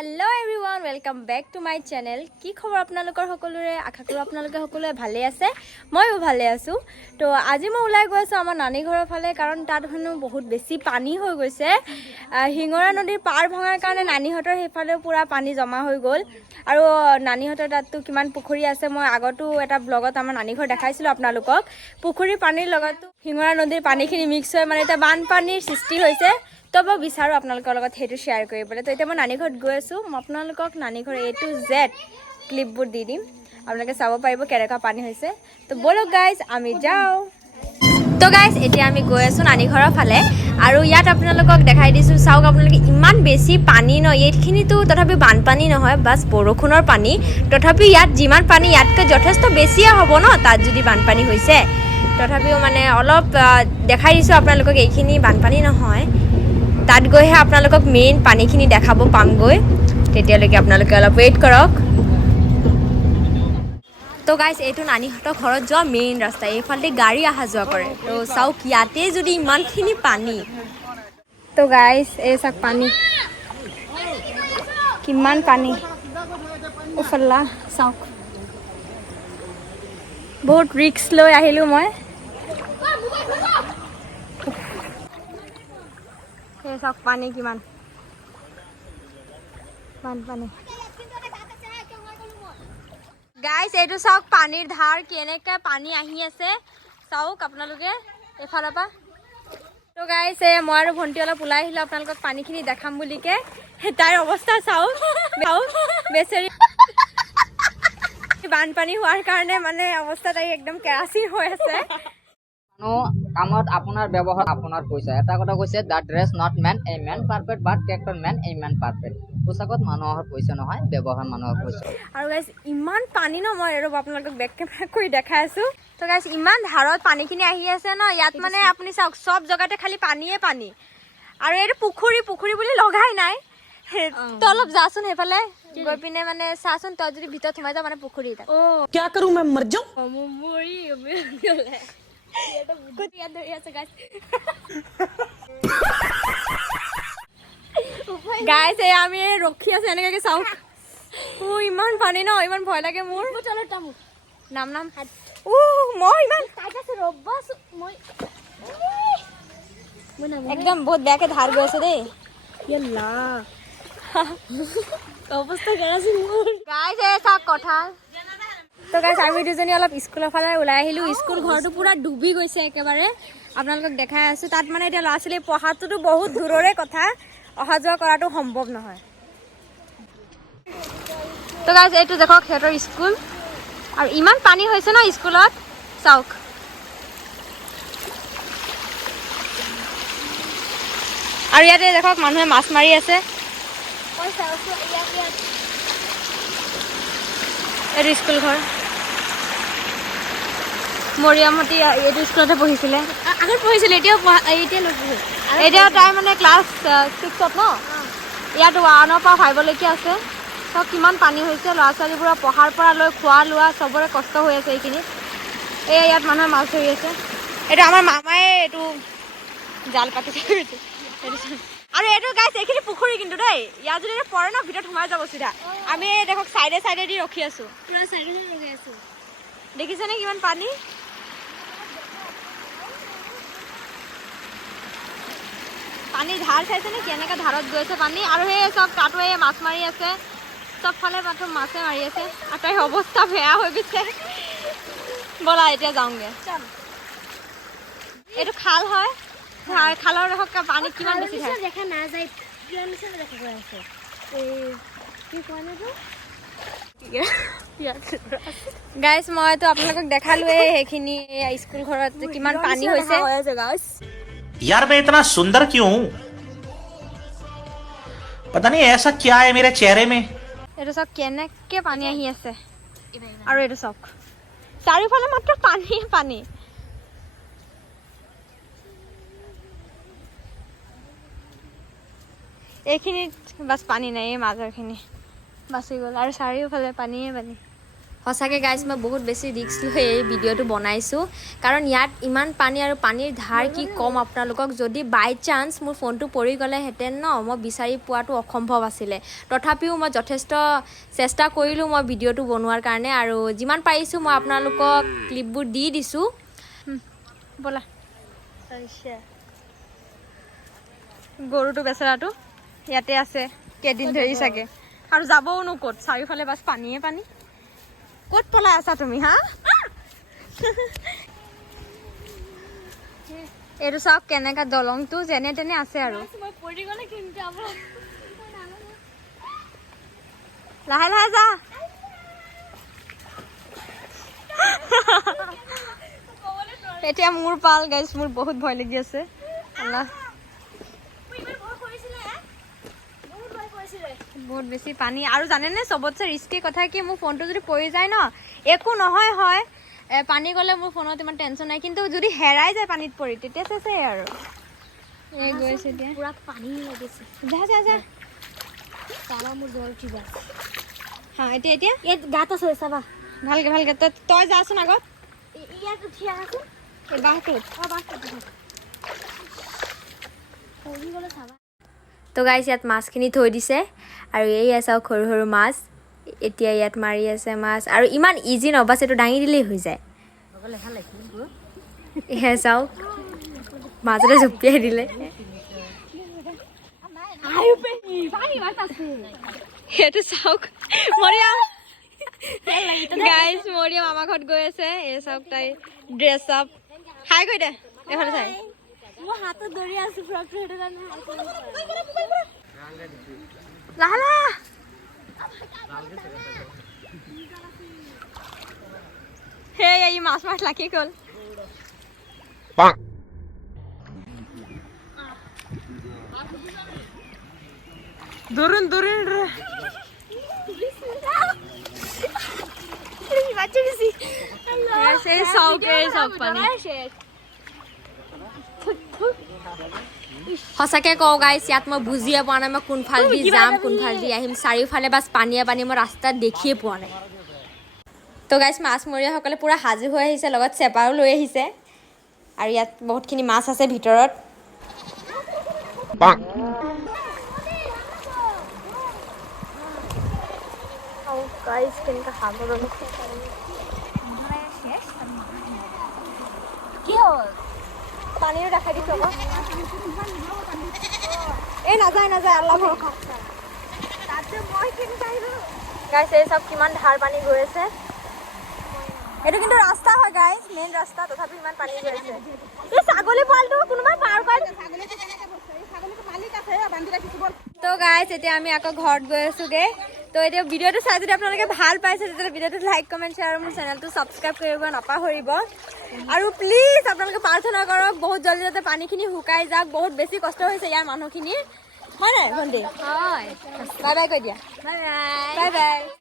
hello everyone welcome back to my channel কি খবৰ আপোনালোকৰ সকলোৰে আশা কৰো আপোনালোকে সকলোৱে ভালে আছে মইও ভালে আছো তো আজি মই ওলাই গৈ আছো আমাৰ নানী ঘৰৰ ফালে কাৰণ তাত হনো বহুত বেছি পানী হৈ গৈছে হিঙৰা নদীৰ পাৰ ভঙাৰ কাৰণে নানীহতৰ হেফালে পুৰা পানী জমা হৈ গল আৰু নানীহতৰ তাতটো কিমান পুখুৰী আছে মই আগতো এটা ব্লগত আমাৰ নানী ঘৰ দেখাইছিলো আপোনালোকক পুখুৰী পানীৰ লগতো হিঙৰা নদীৰ পানীখিনি মিক্স হৈ মানে এটা বানপানীৰ সৃষ্টি হৈছে তো মই বিচাৰো আপোনালোকৰ লগত হেতু শেয়াৰ কৰিবলৈ তো এতিয়া মই নানী ঘৰত গৈ আছো মই আপোনালোকক নানী ঘৰ A to Z ক্লিপবোৰ দি দিম আপোনালোকে চাব পাৰিব কেনেকা পানী হৈছে তো বলক গাইজ আমি যাও তো গাইজ এতিয়া আমি গৈ আছো নানী ঘৰৰ ফালে আৰু ইয়াত আপোনালোকক দেখাই দিছো চাওক আপোনালোকে ইমান বেছি পানী ন এইখিনিতো তথাপি বানপানী নহয় বাস বৰষুণৰ পানী তথাপি ইয়াত যিমান পানী ইয়াতকৈ যথেষ্ট বেছিয়ে হ'ব ন তাত যদি বানপানী হৈছে তথাপিও মানে অলপ দেখাই দিছো আপোনালোকক এইখিনি বানপানী নহয় তাত গৈহে আপোনালোকক মেইন পানীখিনি দেখাব পামগৈ তেতিয়ালৈকে আপোনালোকে অলপ ৱেইট কৰক তো গাইজ এইটো নানীহঁতৰ ঘৰত যোৱা মেইন ৰাস্তা এইফালে গাড়ী অহা যোৱা কৰে তো চাওক ইয়াতে যদি ইমানখিনি পানী তো গাইজ এই চাওক পানী কিমান পানী উফল্লা চাওক বহুত ৰিক্স লৈ আহিলোঁ মই এই চাওক পানী কিমান বানপানী গাইজ এইটো চাওক পানীৰ ধাৰ কেনেকৈ পানী আহি আছে চাওক আপোনালোকে এফালৰ পৰা তো গাইজ মই আৰু ভণ্টি অলপ ওলাই আহিলোঁ আপোনালোকক পানীখিনি দেখাম বুলিকে তাইৰ অৱস্থা চাওক বেচেৰি বানপানী হোৱাৰ কাৰণে মানে অৱস্থা তাই একদম কেৰাচিন হৈ আছে কামত আপোনাৰ ব্যৱহাৰ আপোনাৰ পইচা এটা কথা কৈছে that dress not make a man perfect but character make a man perfect পোচাকত মানুহৰ পইচা নহয় ব্যৱহাৰ মানুহৰ পইচা আৰু গাইজ ইমান পানী ন মই আৰু আপোনালোকক বেক কেমেৰা কৰি দেখাই আছো তো গাইজ ইমান ধাৰত পানীখিনি আহি আছে ন ইয়াত মানে আপুনি চাওক চব জেগাতে খালি পানীয়ে পানী আৰু এইটো পুখুৰী বুলি লগাই নাই তো অলপ যাচোন সেইফালে গৈ পিনে মানে চাচোন তই যদি ভিতৰত সোমাই যাও মানে পুখুৰী এটা क्या करूं मैं मर जाऊं গাইজ আমি ৰখি আছো এনেকৈ চাওক ইমান পানী ন ইমান ভয় লাগে মোৰ নাম মই ইমান একদম বহুত বেয়াকে ধাৰ গৈ আছে দেই অৱস্থা কেৰাচিন মোৰ গাইজ চাওক কঁঠাল তো গাইজ আমি দুজনী অলপ স্কুলৰ ফালে ওলাই আহিলোঁ স্কুল ঘৰটো পুৰা ডুবি গৈছে একেবাৰে আপোনালোকক দেখাই আছোঁ তাত মানে এতিয়া ল'ৰা ছোৱালী পঢ়াটোতো বহুত দূৰৰে কথা অহা যোৱা কৰাটো সম্ভৱ নহয় তো গাইজ এইটো দেখক সিহঁতৰ স্কুল আৰু ইমান পানী হৈছে ন স্কুলত চাওক আৰু ইয়াতে দেখক মানুহে মাছ মাৰি আছে এইটো স্কুল ঘৰ মৰিয়ামহঁতি এইটো স্কুলতে পঢ়িছিলে আগত পঢ়িছিলে এতিয়া তাই মানে ক্লাছ 6ত ন ইয়াত 1ৰ পৰা 5লৈকে আছে চব কিমান পানী হৈছে ল'ৰা ছোৱালীবোৰৰ পঢ়াৰ পৰা লৈ খোৱা লোৱা চবৰে কষ্ট হৈ আছে এইখিনি ইয়াত মানুহে মাছ ধৰি আছে এইটো আমাৰ মামাই এইটো জাল পাতিছে আৰু এইটো গাইজ এইখিনি পুখুৰী কিন্তু দেই ইয়াত যদি পৰে ন ভিতৰত সোমাই যাব চিধা আমি দেখক চাইডে দি ৰখি আছো পুৰা চাইডে ৰখি আছো দেখিছেনে কিমান পানী পানী ধাৰ চাইছেনে কেনেকৈ ধাৰত গৈছে পানী আৰু সেই চব তাতো মাছ মাৰি আছে চবফালে মাত্ৰ মাছে মাৰি আছে আৰু তাইৰ অৱস্থা বেয়া হৈ গৈছে ব'লা এতিয়া যাওঁগে এইটো খাল হয় খালৰ দেখক পানী কিমান বেছি দেখা নাযায় গাইজ মইতো আপোনালোকক দেখালোৱে সেইখিনি স্কুল ঘৰত কিমান পানী হৈছে यार मैं इतना सुंदर क्यों हूँ पता नहीं ऐसा क्या है मेरे चेहरे में এইটো চাওক কেনেকৈ পানী আহি আছে আৰু এইটো চাওক চাৰিওফালে মাত্ৰ পানী এইখিনিত বাছ পানী নাই এই মাজৰখিনি বাচি গ'ল আৰু চাৰিওফালে পানীয়ে সঁচাকৈ গাইজ মই বহুত বেছি ৰিস্ক লৈ এই ভিডিঅ'টো বনাইছোঁ কাৰণ ইয়াত ইমান পানী আৰু পানীৰ ধাৰ কি ক'ম আপোনালোকক যদি বাই চান্স মোৰ ফোনটো পৰি গ'লেহেঁতেন ন মই বিচাৰি পোৱাটো অসম্ভৱ আছিলে তথাপিও মই যথেষ্ট চেষ্টা কৰিলোঁ মই ভিডিঅ'টো বনোৱাৰ কাৰণে আৰু যিমান পাৰিছোঁ মই আপোনালোকক ক্লিপবোৰ দি দিছোঁ ব'লা গৰুটো বেচেৰাটো ইয়াতে আছে কেইদিন ধৰি চাগে আৰু যাবওনো ক'ত চাৰিওফালে বাছ পানীয়ে পানী ক'ত পলাই আছা তুমি হা এইটো চাওক কেনেকা দলংটো যেনে তেনে আছে আৰু লাহে লাহে যা এতিয়া মোৰ পাল গাইছ মোৰ বহুত ভয় লাগি আছে আল্লাহ বহুত বেছি পানী আৰু জানেনে চবতছে ৰিস্কি কথা কি মোৰ ফোনটো যদি পৰি যায় ন একো নহয় হয় পানী গ'লে মোৰ ফোনত ইমান টেনশ্যন নাই কিন্তু যদি হেৰাই যায় পানীত পৰি তেতিয়া চেছে আৰু এই গৈছে এতিয়া পুৰা পানী লাগিছে যা যা যা তাৰা মোৰ জ্বৰ উঠি যায় হা এতিয়া এতিয়া ইয়াত গাত আছে চাবা ভালকে ভালকে তই যাচোন আগত ইয়াত উঠি আহাচোন এই বাহটো তো গাইছ ইয়াত মাছখিনি থৈ দিছে আৰু এই চাওক সৰু সৰু মাছ এতিয়া ইয়াত মাৰি আছে মাছ আৰু ইমান ইজি ন বাছ এইটো দাঙি দিলেই হৈ যায় এয়া চাওক মাজতে জঁপিয়াই দিলে সেইটো চাওক মৰিয়াম গাইজ মৰিয়াম আমাৰ ঘৰত গৈ আছে এই চাওক তাই ড্ৰেছ আপ হাই কৈ দে এইফালে চাই মই হাতত ধৰি আছো ফ্ৰকটো সেইটো কাৰণে লাহ লাহ হে এই মাছ মাছ লাগি গ'ল দৌড়ুন দৌড়ুন সঁচাকৈ কওঁ গাইছ ইয়াত মই বুজিয়ে পোৱা নাই মই কোনফালেদি যাম কোনফালেদি আহিম চাৰিওফালে বাছ পানীয়ে পানী মই ৰাস্তাত দেখিয়ে পোৱা নাই তো গাইছ মাছমৰীয়াসকলে পূৰা সাজু হৈ আহিছে লগত চেপাও লৈ আহিছে আৰু ইয়াত বহুতখিনি মাছ আছে ভিতৰত পানীও দেখাই দিছো এই নাযায় নাযায় আল্লাহ গাইছ এই চব কিমান ধাৰ পানী গৈ আছে এইটো কিন্তু ৰাস্তা হয় গাইছ মেইন ৰাস্তা তথাপি ইমান পানী গৈ আছে এই ছাগলী পোৱালিটো কোনোবাই পাৰ কৰে তো গাইছ এতিয়া আমি আকৌ ঘৰত গৈ আছোগে তো এতিয়া ভিডিঅ'টো চাই যদি আপোনালোকে ভাল পাইছে তেতিয়াহ'লে ভিডিঅ'টো লাইক কমেণ্ট শ্বেয়াৰ আৰু মোৰ চেনেলটো ছাবস্ক্ৰাইব কৰিব নাপাহৰিব আৰু প্লিজ আপোনালোকে প্ৰাৰ্থনা কৰক বহুত জলদি যাতে পানীখিনি শুকাই যাওক বহুত বেছি কষ্ট হৈছে ইয়াৰ মানুহখিনিৰ হয় নাই ভণ্টি হয় বাই বাই কৈ দিয়া বাই বাই